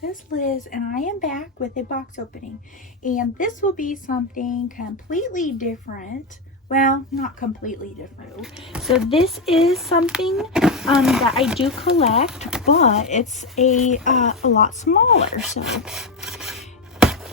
this is Liz and I am back with a box opening, and this will be something completely different. Well, not completely different. So this is something that I do collect, but it's a lot smaller. So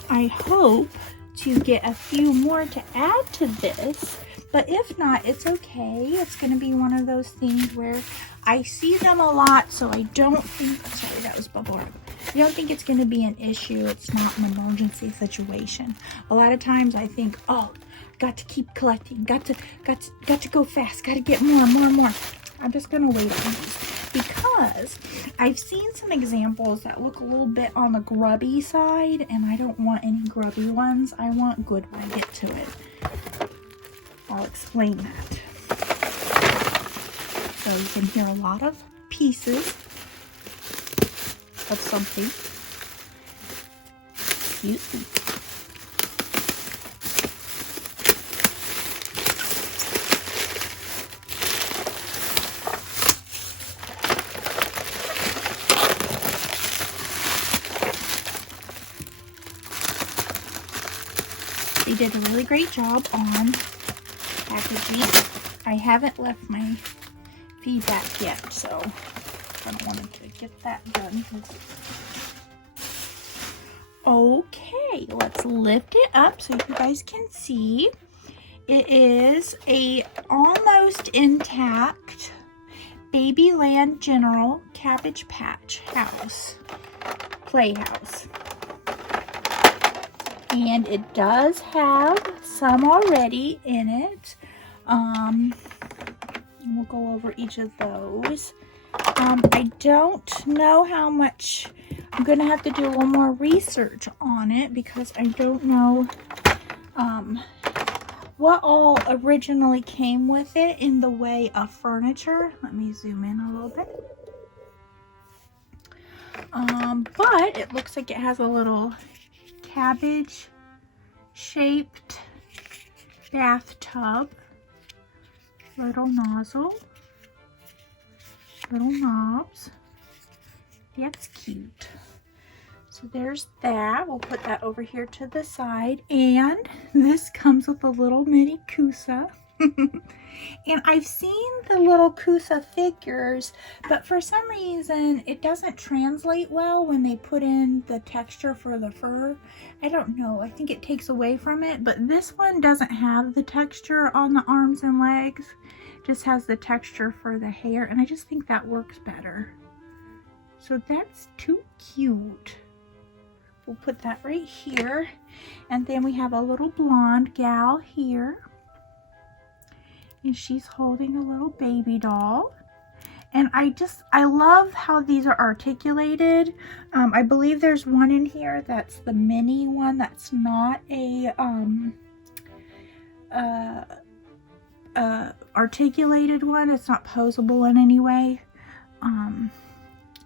I hope to get a few more to add to this, but if not, it's okay. It's going to be one of those things where I see them a lot, so I don't think, sorry, that was bubble wrap. I don't think it's going to be an issue. It's not an emergency situation. A lot of times I think, oh, got to keep collecting, got to go fast, got to get more. I'm just going to wait on these because I've seen some examples that look a little bit on the grubby side, and I don't want any grubby ones. I want good when I get to it. I'll explain that. So you can hear a lot of pieces of something. Excuse me. They did a really great job on packaging. I haven't left my feedback yet, so I don't want to get that done. Okay, let's lift it up so you guys can see. It is a almost intact Babyland General Cabbage Patch House Playhouse. And it does have some already in it. We'll go over each of those. I don't know how much. I'm going to have to do a little more research on it because I don't know what all originally came with it in the way of furniture. Let me zoom in a little bit. But it looks like it has a little cabbage shaped bathtub, little nozzle, little knobs. That's cute. So there's that. We'll put that over here to the side, and this comes with a little mini Kusa. And I've seen the little Kusa figures, but for some reason it doesn't translate well when they put in the texture for the fur. I don't know, I think it takes away from it, but this one doesn't have the texture on the arms and legs, it just has the texture for the hair, and I just think that works better. So that's too cute. We'll put that right here, and then we have a little blonde gal here. And she's holding a little baby doll. And I love how these are articulated. I believe there's one in here that's the mini one that's not a articulated one. It's not posable in any way. And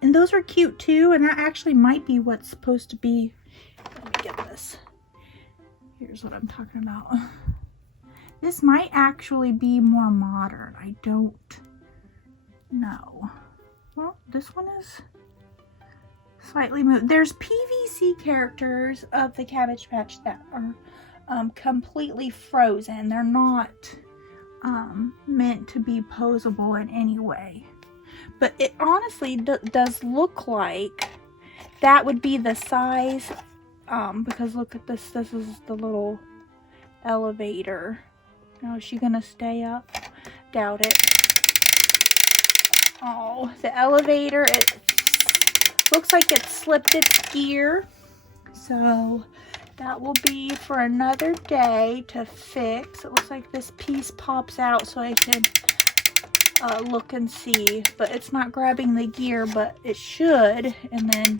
those are cute too, and that actually might be what's supposed to be. Let me get this. Here's what I'm talking about. This might actually be more modern. I don't know. Well, this one is slightly moved. There's PVC characters of the Cabbage Patch that are completely frozen. They're not meant to be posable in any way. But it honestly does look like that would be the size, because look at this. This is the little elevator. Now, is she gonna stay up? Doubt it. Oh, the elevator, it looks like it slipped its gear. So that will be for another day to fix. It looks like this piece pops out so I can look and see. But it's not grabbing the gear, but it should. And then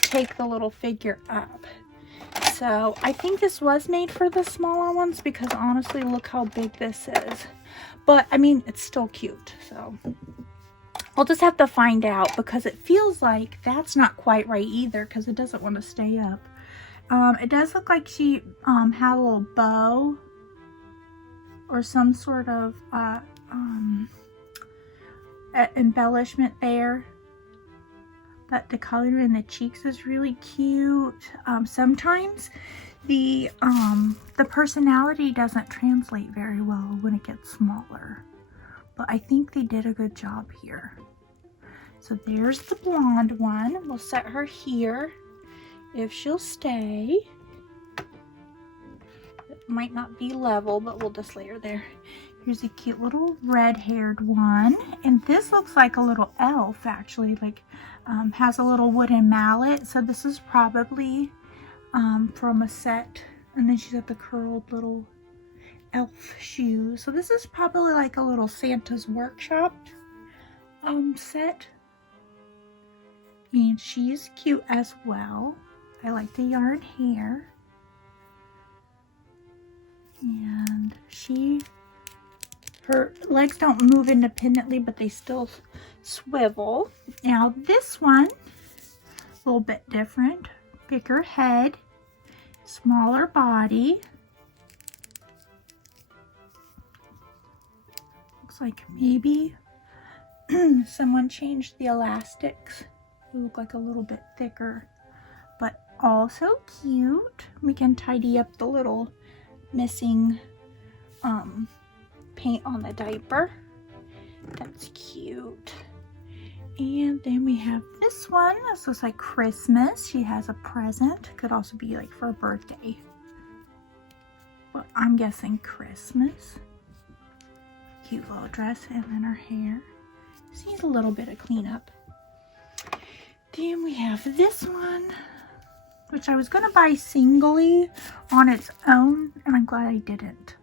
take the little figure up. So I think this was made for the smaller ones because honestly, look how big this is. But I mean, it's still cute. So I'll just have to find out because it feels like that's not quite right either because it doesn't want to stay up. It does look like she had a little bow or some sort of embellishment there. But the color in the cheeks is really cute. Sometimes the personality doesn't translate very well when it gets smaller. But I think they did a good job here. So there's the blonde one. We'll set her here if she'll stay. It might not be level, but we'll just lay her there. Here's a cute little red-haired one. And this looks like a little elf, actually. Like, has a little wooden mallet. So this is probably from a set. And then she's got the curled little elf shoes. So this is probably like a little Santa's Workshop set. And she's cute as well. I like the yarn hair. And her legs don't move independently, but they still swivel. Now this one, a little bit different. Bigger head, smaller body. Looks like maybe someone changed the elastics. They look like a little bit thicker, but also cute. We can tidy up the little missing paint on the diaper. That's cute. And then we have this one. This looks like Christmas. She has a present. Could also be like for a birthday, but I'm guessing Christmas. Cute little dress. And then her hair. Just needs a little bit of cleanup. Then we have this one, which I was going to buy singly on its own, and I'm glad I didn't,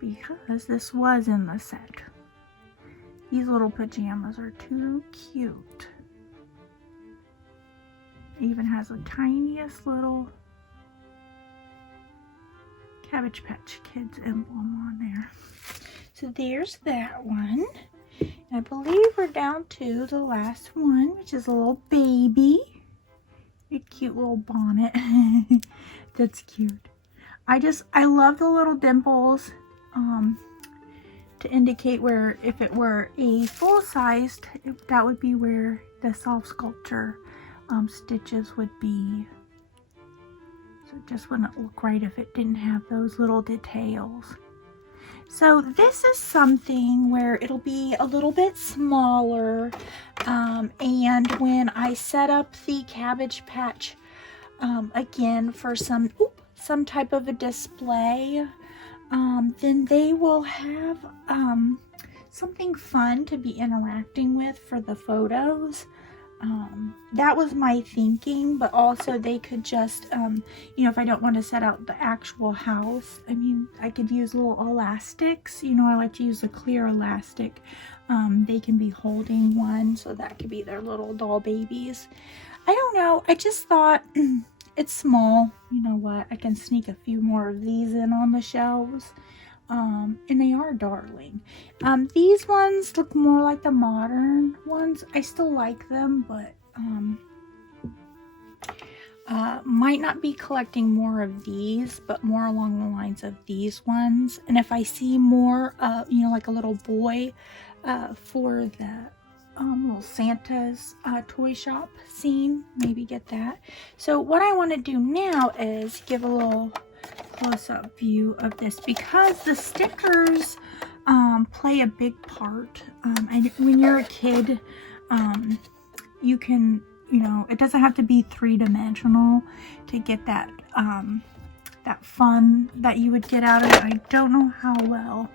because this was in the set. These little pajamas are too cute. It even has the tiniest little Cabbage Patch Kids emblem on there. So there's that one. I believe we're down to the last one, which is a little baby. A cute little bonnet. That's cute. I love the little dimples to indicate where, if it were a full-sized, that would be where the soft sculpture stitches would be. So it just wouldn't look right if it didn't have those little details. So this is something where it'll be a little bit smaller, and when I set up the Cabbage Patch again for some type of a display, then they will have something fun to be interacting with for the photos. That was my thinking, but also they could just, you know, if I don't want to set out the actual house, I mean, I could use little elastics. You know, I like to use a clear elastic. They can be holding one, so that could be their little doll babies. I don't know. I just thought it's small. You know what? I can sneak a few more of these in on the shelves. And they are darling. These ones look more like the modern ones. I still like them, but might not be collecting more of these, but more along the lines of these ones. And if I see more, you know, like a little boy for the little Santa's toy shop scene, maybe get that. So what I want to do now is give a little close-up view of this, because the stickers play a big part. And when you're a kid, you can, you know, it doesn't have to be three-dimensional to get that that fun that you would get out of it. I don't know how well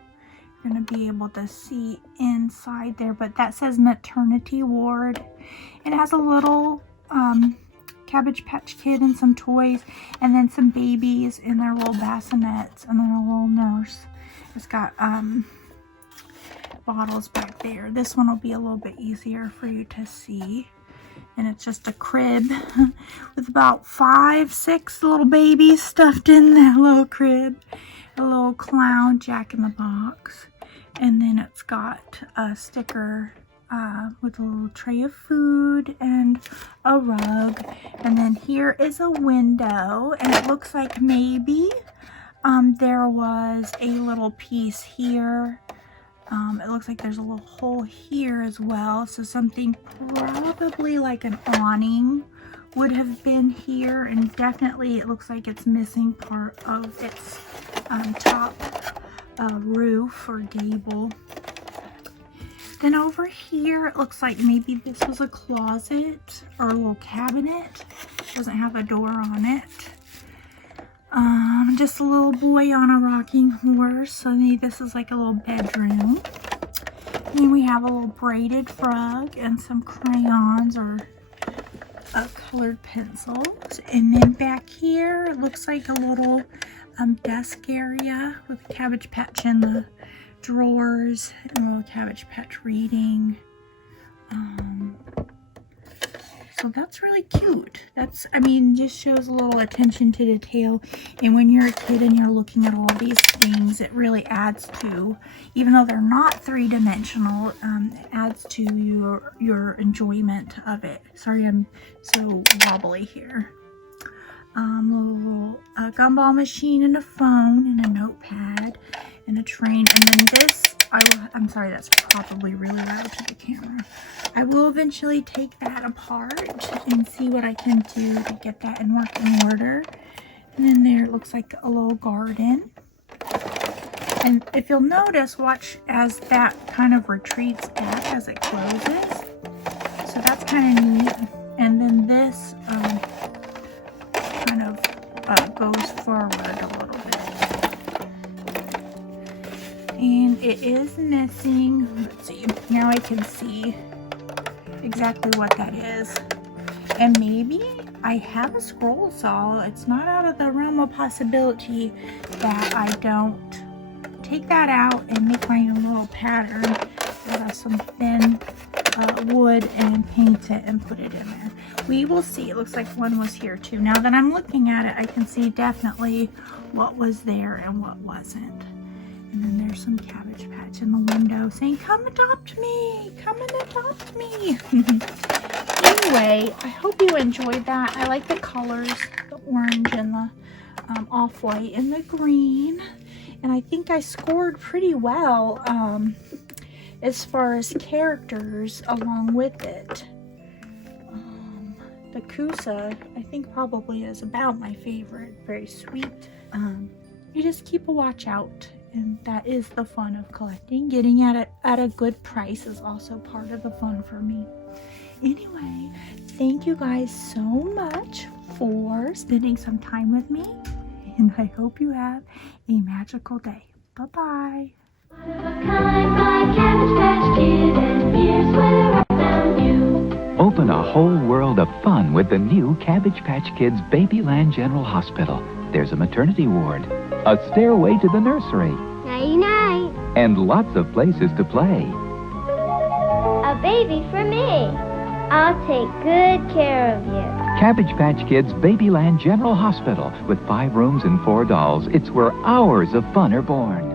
you're going to be able to see inside there, but that says maternity ward. It has a little Cabbage Patch Kid and some toys, and then some babies in their little bassinets, and then a little nurse. It's got bottles back there. This one will be a little bit easier for you to see. And it's just a crib with about 5-6 little babies stuffed in that little crib. A little clown Jack in the Box. And then it's got a sticker with a little tray of food and a rug. And then here is a window, and it looks like maybe there was a little piece here It looks like there's a little hole here as well. So something probably like an awning would have been here. And definitely it looks like it's missing part of its top roof or gable. Then over here, it looks like maybe this was a closet or a little cabinet. Doesn't have a door on it. Just a little boy on a rocking horse. So maybe this is like a little bedroom. And then we have a little braided rug and some crayons or colored pencils. And then back here, it looks like a little desk area with a Cabbage Patch in the drawers and a little Cabbage Patch reading. So that's really cute. That's, I mean, just shows a little attention to detail. And when you're a kid and you're looking at all these things, it really adds to, even though they're not three-dimensional, it adds to your enjoyment of it. Sorry, I'm so wobbly here. A little gumball machine and a phone and a notepad and a train. And then this, I'm sorry, that's probably really loud to the camera. I will eventually take that apart and see what I can do to get that in working order. And then there it looks like a little garden. And if you'll notice, watch as that kind of retreats back as it closes. So that's kind of neat. And then this kind of goes forward a little bit. And it is missing, let's see, now I can see exactly what that is. And maybe I have a scroll saw. It's not out of the realm of possibility that I don't take that out and make my own little pattern out of some thin wood and paint it and put it in there. We will see. It looks like one was here too. Now that I'm looking at it, I can see definitely what was there and what wasn't. And then there's some Cabbage Patch in the window saying, "Come adopt me, come and adopt me." Anyway, I hope you enjoyed that. I like the colors, the orange and the off-white and the green. And I think I scored pretty well as far as characters along with it. The Kusa, I think probably is about my favorite. Very sweet. You just keep a watch out. And that is the fun of collecting. Getting it at a good price is also part of the fun for me. Anyway, thank you guys so much for spending some time with me. And I hope you have a magical day. Bye-bye. Open a whole world of fun with the new Cabbage Patch Kids Babyland General Hospital. There's a maternity ward, a stairway to the nursery, Nighty-night. and lots of places to play. A baby for me. I'll take good care of you. Cabbage Patch Kids Babyland General Hospital with 5 rooms and 4 dolls. It's where hours of fun are born.